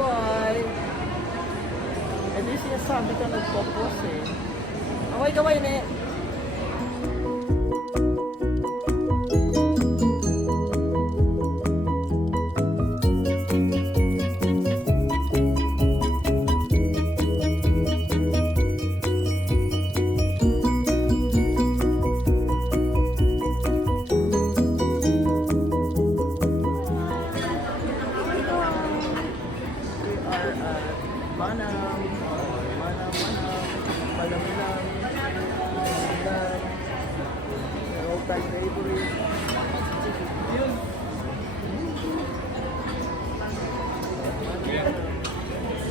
kaway. Eh di sinasabi ka nagpo-post eh. Kaway ne. Manang, Palamilang, all time favorite. Yun.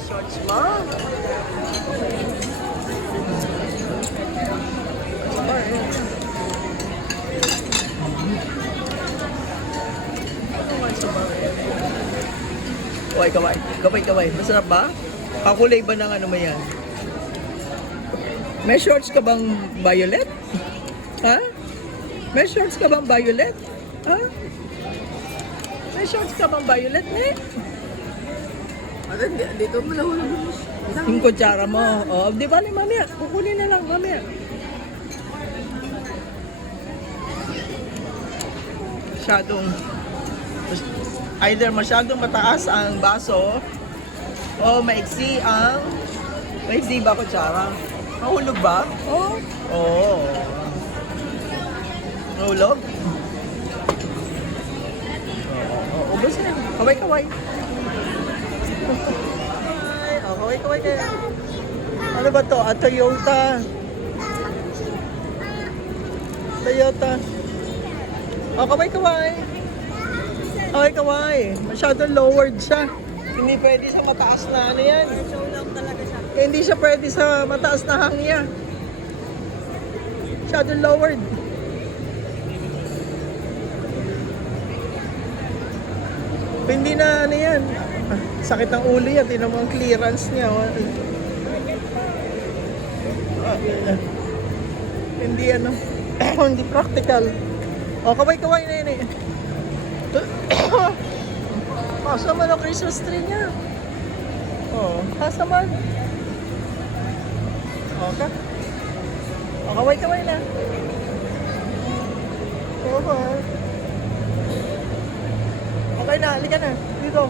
Shorts mo. Kaway. Masarap ba? Kakulay ba ng ano mo yan? May shorts ka bang violet? Ha? May shorts ka bang violet? Ha? May shorts ka bang violet, ne? Dito mo nahulog. Yung kutsara mo. Oh, di ba ni mamaya? Kukunin na lang mamaya. Either masyadong mataas ang baso o maiksi ba kutsara? Mahulog ba? Oo. Oo. Mahulog? Oo. Ubus na. Kaway. Kaway kayo. Ano ba to? Toyota. Kaway. Masyadong lowered siya. Hindi pwede sa mataas na ano yan. Show lang talaga siya. Kaya hindi siya pwede sa mataas na hangya. Masyadong lowered. Hindi na ano yan. Sakit ng ulo yan. Tinan mo ang clearance niya. Hindi ano. Hindi practical. O, kaway na yan eh. Kasaman ang Christmas tree niya. Oo, kasaman. Okay. O, kaway na. Okay. Okay na, halika na. Dito.